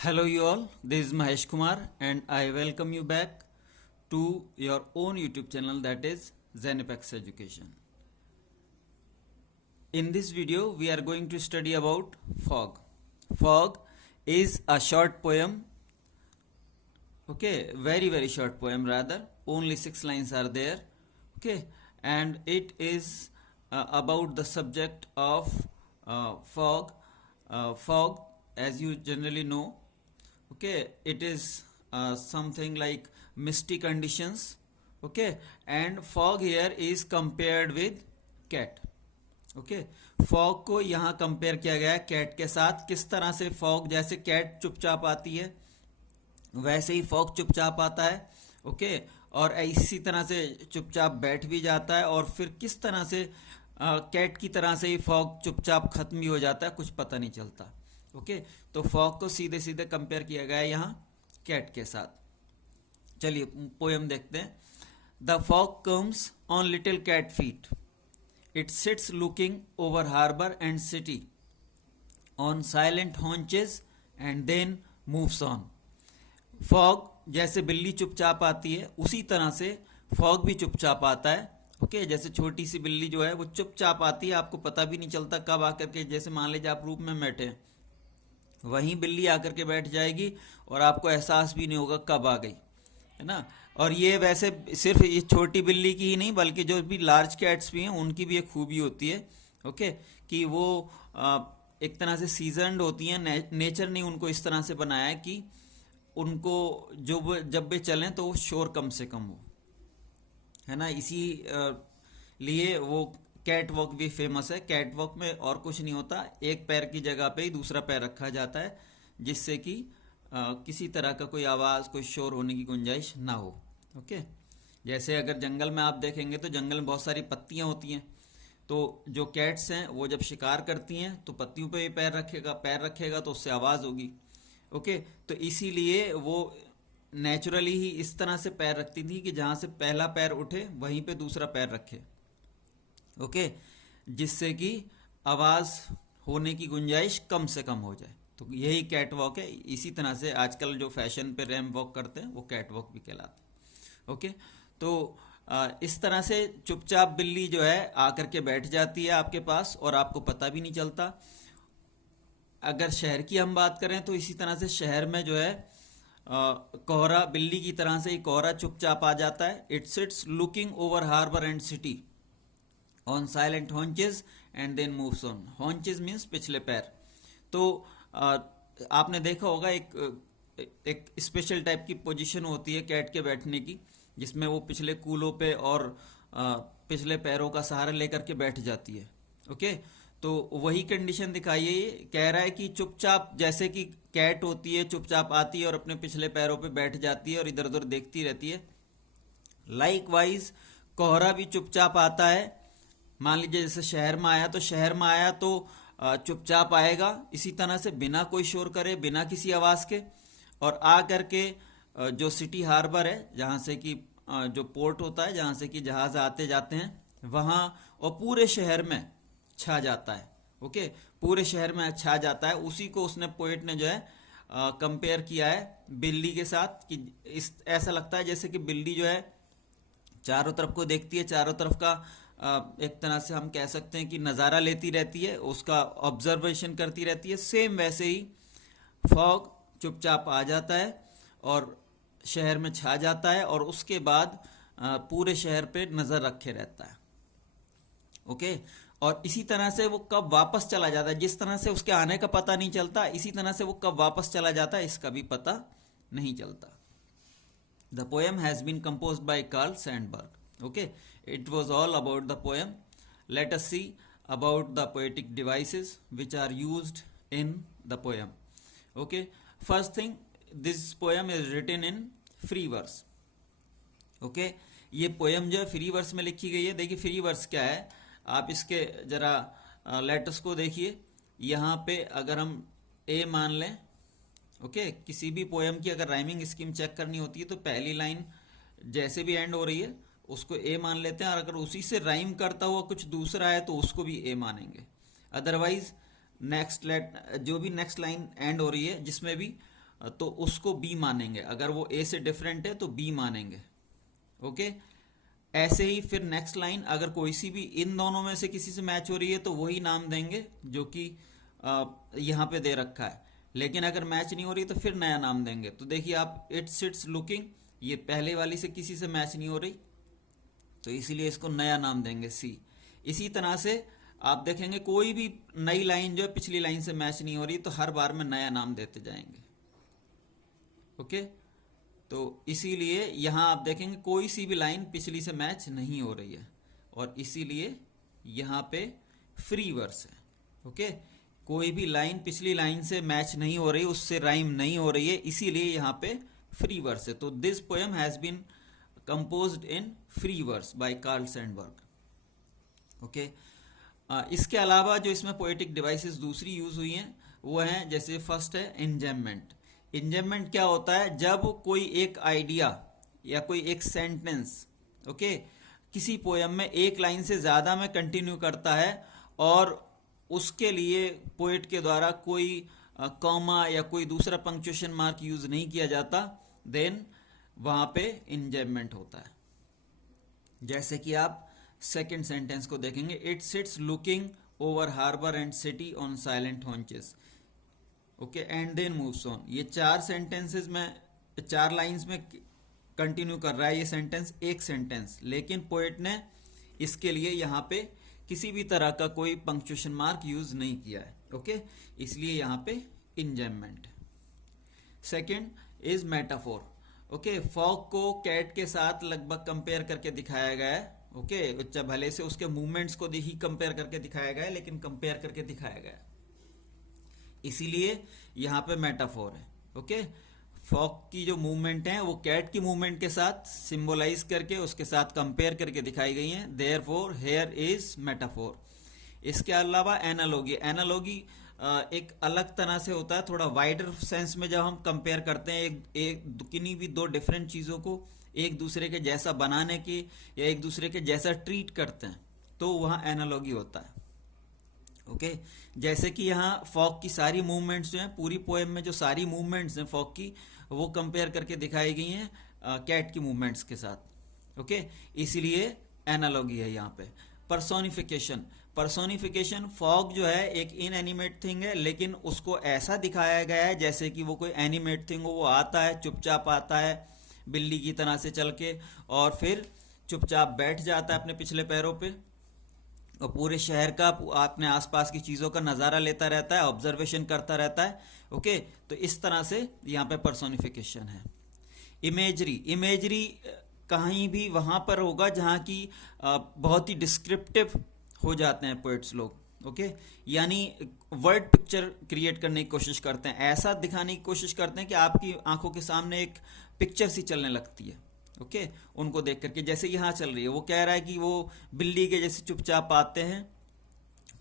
Hello, you all. This is Mahesh Kumar, and I welcome you back to your own YouTube channel, that is Zenepex Education. In this video, we are going to study about fog. Fog is a short poem, okay, very short poem rather. Only 6 lines are there, okay, and it is about the subject of fog. Fog, as you generally know, okay, it is something like misty conditions, okay, and fog here is compared with cat. Okay, fog को यहाँ compare किया गया है cat के साथ. किस तरह से फॉग, जैसे कैट चुपचाप आती है वैसे ही फॉग चुपचाप आता है, ओके, और इसी तरह से चुपचाप बैठ भी जाता है, और फिर किस तरह से कैट की तरह से ही फॉग चुपचाप खत्म भी हो जाता है, कुछ पता नहीं चलता. ओके, तो फॉग को सीधे सीधे कंपेयर किया गया है यहाँ कैट के साथ. चलिए पोयम देखते हैं. The fog comes on little cat feet, it sits looking over harbour and city on silent haunches and then moves on. Fog जैसे बिल्ली चुपचाप आती है उसी तरह से फॉग भी चुपचाप आता है. ओके, जैसे छोटी सी बिल्ली जो है वो चुपचाप आती है, आपको पता भी नहीं चलता कब आकर के, जैसे मान लीजिए आप रूम में बैठे हैं, वहीं बिल्ली आकर के बैठ जाएगी और आपको एहसास भी नहीं होगा कब आ गई, है ना. और ये वैसे सिर्फ ये छोटी बिल्ली की ही नहीं, बल्कि जो भी लार्ज कैट्स भी हैं उनकी भी एक खूबी होती है, ओके, कि वो एक तरह से सीजनड होती हैं. नेचर ने उनको इस तरह से बनाया है कि उनको जब भी चलें तो वो शोर कम से कम हो, है ना. इसी लिए वो कैट वॉक भी फेमस है. कैट वॉक में और कुछ नहीं होता, एक पैर की जगह पे ही दूसरा पैर रखा जाता है, जिससे कि किसी तरह का कोई आवाज़, कोई शोर होने की गुंजाइश ना हो. ओके, जैसे अगर जंगल में आप देखेंगे तो जंगल में बहुत सारी पत्तियां होती हैं, तो जो कैट्स हैं वो जब शिकार करती हैं तो पत्तियों पे भी पैर रखेगा तो उससे आवाज़ होगी. ओके, तो इसीलिए वो नेचुरली ही इस तरह से पैर रखती थी कि जहाँ से पहला पैर उठे वहीं पे दूसरा पैर रखे, ओके, जिससे कि आवाज़ होने की गुंजाइश कम से कम हो जाए. तो यही कैट वॉक है. इसी तरह से आजकल जो फैशन पे रैम वॉक करते हैं वो कैट वॉक भी कहलाता है. ओके, तो इस तरह से चुपचाप बिल्ली जो है आकर के बैठ जाती है आपके पास और आपको पता भी नहीं चलता. अगर शहर की हम बात करें तो इसी तरह से शहर में जो है कोहरा, बिल्ली की तरह से ही कोहरा चुपचाप आ जाता है. It sits looking over harbour and city on silent haunches and then moves on. Haunches means पिछले पैर. तो आपने देखा होगा एक स्पेशल टाइप की पोजीशन होती है कैट के बैठने की, जिसमें वो पिछले कूलों पे और पिछले पैरों का सहारा लेकर के बैठ जाती है. ओके, तो वही कंडीशन दिखाई है. ये कह रहा है कि चुपचाप, जैसे कि कैट होती है चुपचाप आती है और अपने पिछले पैरों पे बैठ जाती है और इधर उधर देखती रहती है, लाइक वाइज कोहरा भी चुपचाप आता है. मान लीजिए जैसे शहर में आया तो चुपचाप आएगा, इसी तरह से बिना कोई शोर करे, बिना किसी आवाज़ के, और आ करके जो सिटी हार्बर है, जहाँ से कि जो पोर्ट होता है जहाँ से कि जहाज़ आते जाते हैं वहाँ, और पूरे शहर में छा जाता है. ओके, पूरे शहर में छा जाता है. उसी को उसने, पोएट ने जो है कंपेयर किया है बिल्ली के साथ, कि ऐसा लगता है जैसे कि बिल्ली जो है चारों तरफ को देखती है, चारों तरफ का एक तरह से हम कह सकते हैं कि नज़ारा लेती रहती है, उसका ऑब्जर्वेशन करती रहती है. सेम वैसे ही फॉग चुपचाप आ जाता है और शहर में छा जाता है, और उसके बाद पूरे शहर पे नज़र रखे रहता है. ओके, और इसी तरह से वो कब वापस चला जाता है, जिस तरह से उसके आने का पता नहीं चलता, इसी तरह से वो कब वापस चला जाता है इसका भी पता नहीं चलता. The poem has been composed by Carl Sandburg. Okay, it was all about the poem. Let us see about the poetic devices which are used in the poem. Okay, first thing, this poem is written in free verse. Okay, ये poem जो है free verse में लिखी गई है. देखिए free verse क्या है, आप इसके जरा लेटर्स को देखिए. यहाँ पे अगर हम ए मान लें, ओके, किसी भी पोएम की अगर राइमिंग स्कीम चेक करनी होती है तो पहली लाइन जैसे भी एंड हो रही है उसको ए मान लेते हैं, और अगर उसी से राइम करता हुआ कुछ दूसरा है तो उसको भी ए मानेंगे. अदरवाइज जो भी नेक्स्ट लाइन एंड हो रही है जिसमें भी तो उसको बी मानेंगे, अगर वो ए से डिफरेंट है तो बी मानेंगे। ओके, ऐसे ही फिर नेक्स्ट लाइन, अगर कोई सी भी इन दोनों में से किसी से मैच हो रही है तो वही नाम देंगे जो कि यहाँ पे दे रखा है, लेकिन अगर मैच नहीं हो रही तो फिर नया नाम देंगे। तो देखिए आप, इट सिट्स लुकिंग, ये पहले वाली से किसी से मैच नहीं हो रही तो इसीलिए इसको नया नाम देंगे सी। इसी तरह से आप देखेंगे कोई भी नई लाइन जो है पिछली लाइन से मैच नहीं हो रही तो हर बार में नया नाम देते जाएंगे। ओके, तो इसीलिए यहाँ आप देखेंगे कोई सी भी लाइन पिछली से मैच नहीं हो रही है और इसीलिए यहाँ पे फ्री वर्स है। ओके, कोई भी लाइन पिछली लाइन से मैच नहीं हो रही, उससे राइम नहीं हो रही है, इसीलिए यहाँ पे फ्री वर्स है। तो this poem has been composed in free verse by Carl Sandburg. Okay, इसके अलावा जो इसमें पोएटिक डिवाइसेस दूसरी यूज हुई हैं वो हैं, जैसे फर्स्ट है इंजेममेंट। इंजेममेंट क्या होता है, जब कोई एक आइडिया या कोई एक सेंटेंस ओके किसी पोयम में एक लाइन से ज़्यादा में कंटिन्यू करता है और उसके लिए पोएट के द्वारा कोई कॉमा या कोई दूसरा पंक्चुएशन मार्क यूज नहीं किया जाता, देन वहाँ पे इंजेममेंट होता है। जैसे कि आप सेकेंड सेंटेंस को देखेंगे, it sits looking over harbour and city on silent haunches. Okay, and then moves on. ये चार सेंटेंसेस में, चार लाइंस में कंटिन्यू कर रहा है ये सेंटेंस, एक सेंटेंस, लेकिन पोएट ने इसके लिए यहाँ पे किसी भी तरह का कोई पंक्चुएशन मार्क यूज नहीं किया है। ओके, इसलिए यहाँ पे enjambment. Second is metaphor. Okay, fog को कैट के साथ लगभग कंपेयर करके दिखाया गया है। ओके, भले से उसके मूवमेंट्स को ही कंपेयर करके दिखाया गया है, लेकिन कंपेयर करके दिखाया गया है, इसीलिए यहाँ पे मेटाफोर है। ओके, फॉग की जो मूवमेंट है वो कैट की मूवमेंट के साथ सिंबलाइज करके उसके साथ कंपेयर करके दिखाई गई हैं, देयरफॉर हियर इज मेटाफोर। इसके अलावा एनालॉगी। एनालॉगी एक अलग तरह से होता है, थोड़ा वाइडर सेंस में जब हम कंपेयर करते हैं किन्हीं भी दो डिफरेंट चीज़ों को एक दूसरे के जैसा बनाने की या एक दूसरे के जैसा ट्रीट करते हैं, तो वहाँ एनालॉगी होता है। ओके, जैसे कि यहाँ फॉग की सारी मूवमेंट्स जो हैं, पूरी पोएम में जो सारी मूवमेंट्स हैं फॉग की, वो कंपेयर करके दिखाई गई हैं कैट की मूवमेंट्स के साथ। ओके, इसीलिए एनालॉगी है यहाँ पे। पर्सोनिफिकेशन। पर्सोनिफिकेशन, फॉग जो है एक इनएनिमेट थिंग है, लेकिन उसको ऐसा दिखाया गया है जैसे कि वो कोई एनिमेट थिंग हो। वो आता है, चुपचाप आता है बिल्ली की तरह से चल के, और फिर चुपचाप बैठ जाता है अपने पिछले पैरों पे और पूरे शहर का, अपने आसपास की चीज़ों का नज़ारा लेता रहता है, ऑब्जर्वेशन करता रहता है। ओके, तो इस तरह से यहाँ पे पर्सोनिफिकेशन है। इमेजरी। इमेजरी कहीं भी वहाँ पर होगा जहाँ की बहुत ही डिस्क्रिप्टिव हो जाते हैं पोइट्स लोग। ओके, यानी वर्ड पिक्चर क्रिएट करने की कोशिश करते हैं, ऐसा दिखाने की कोशिश करते हैं कि आपकी आंखों के सामने एक पिक्चर सी चलने लगती है। ओके, उनको देख करके, जैसे यहाँ चल रही है, वो कह रहा है कि वो बिल्ली के जैसे चुपचाप आते हैं,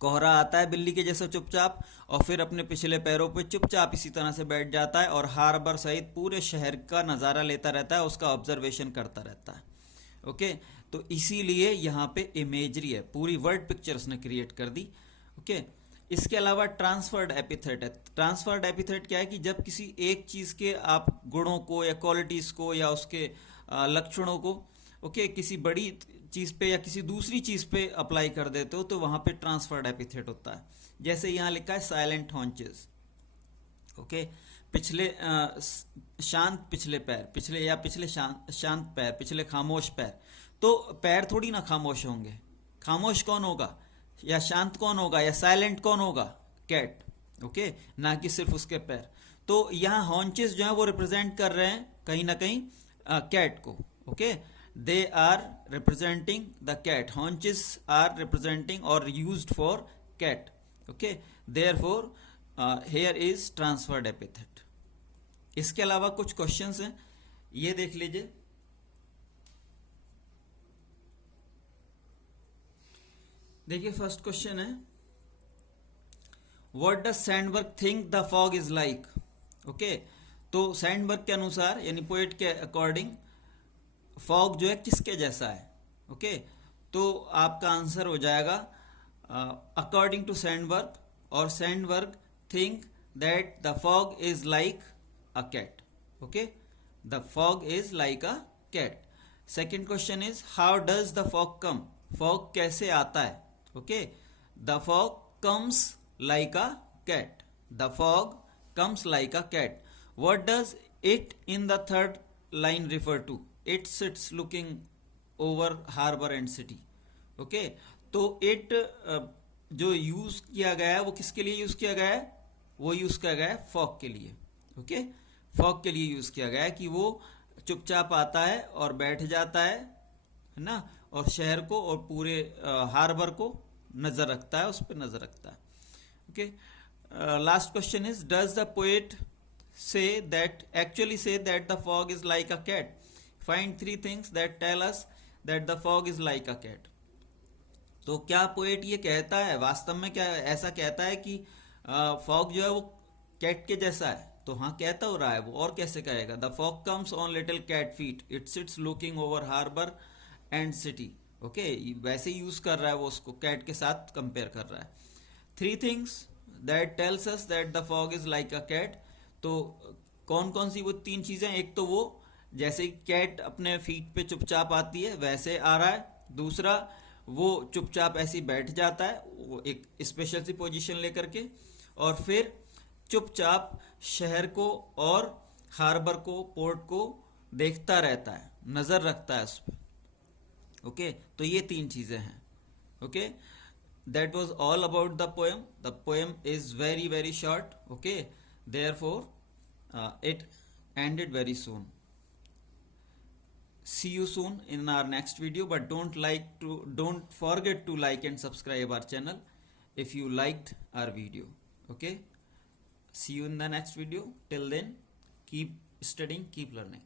कोहरा आता है बिल्ली के जैसा चुपचाप, और फिर अपने पिछले पैरों पे चुपचाप इसी तरह से बैठ जाता है और हार्बर सहित पूरे शहर का नज़ारा लेता रहता है, उसका ऑब्जर्वेशन करता रहता है। ओके, तो इसीलिए यहाँ पे इमेजरी है, पूरी वर्ड पिक्चर उसने क्रिएट कर दी। ओके, इसके अलावा ट्रांसफर्ड एपिथेट है। ट्रांसफर्ड एपिथेट क्या है कि जब किसी एक चीज़ के आप गुणों को या क्वालिटीज़ को या उसके लक्षणों को ओके किसी बड़ी चीज़ पे या किसी दूसरी चीज़ पे अप्लाई कर देते हो, तो वहाँ पे ट्रांसफर्ड एपिथेट होता है। जैसे यहाँ लिखा है साइलेंट हॉन्चेस। ओके, पिछले शांत पिछले पैर, पिछले या पिछले शांत पैर, पिछले खामोश पैर। तो पैर थोड़ी ना खामोश होंगे, खामोश कौन होगा या शांत कौन होगा या साइलेंट कौन होगा, कैट। ओके, ना कि सिर्फ उसके पैर। तो यहाँ हॉन्चेस जो है वो रिप्रेजेंट कर रहे हैं कहीं ना कहीं कैट को। Okay, they are representing the cat, haunches are representing or used for cat. Okay, therefore here is transferred epithet. इसके अलावा कुछ क्वेश्चंस हैं, ये देख लीजिए। देखिए फर्स्ट क्वेश्चन है, what does Sandberg think the fog is like. Okay, तो सैंडबर्ग के अनुसार यानी पोएट के अकॉर्डिंग फॉग जो है किसके जैसा है। ओके, तो आपका आंसर हो जाएगा अकॉर्डिंग टू सैंडबर्ग, और Sandberg think that the fog is like a cat. Okay, the fog is like a cat. Second question is how does the fog come? Fog कैसे आता है? Okay, the fog comes like a cat. The fog comes like a cat. What does it in the third line refer to? It sits looking over harbor and city. Okay, तो it जो use किया गया है वो किसके लिए use किया गया है? वो यूज किया गया है फॉग के लिए. ओके, फॉग के लिए यूज किया गया है कि वो चुपचाप आता है और बैठ जाता है ना, और शहर को और पूरे हार्बर को नजर रखता है, उस पर नजर रखता है. Okay, last question is does the poet say that actually say that the fog is like a cat? Find three things that tell us that the fog is like a cat. तो क्या poet ये कहता है, वास्तव में क्या ऐसा कहता है कि फॉग जो है वो कैट के जैसा है? तो हाँ, कहता हो रहा है वो, और कैसे कहेगा? The fog comes on little cat feet, it sits looking over harbour and city. Okay, वैसे यूज कर रहा है वो, उसको कैट के साथ कंपेयर कर रहा है. Three things that tells us that the fog is like a cat. तो कौन कौन सी वो तीन चीजें? एक तो वो जैसे कैट अपने फीट पे चुपचाप आती है वैसे आ रहा है. दूसरा, वो चुपचाप ऐसे बैठ जाता है, वो एक स्पेशल सी पोजीशन लेकर के, और फिर चुपचाप शहर को और हार्बर को, पोर्ट को देखता रहता है, नजर रखता है उस पर. ओके, तो ये तीन चीजें हैं. Okay, that was all about the poem. The poem is very very short. Okay, therefore it ended very soon. See you soon in our next video, but don't forget to like and subscribe our channel if you liked our video. Okay, see you in the next video. Till then, keep studying, keep learning.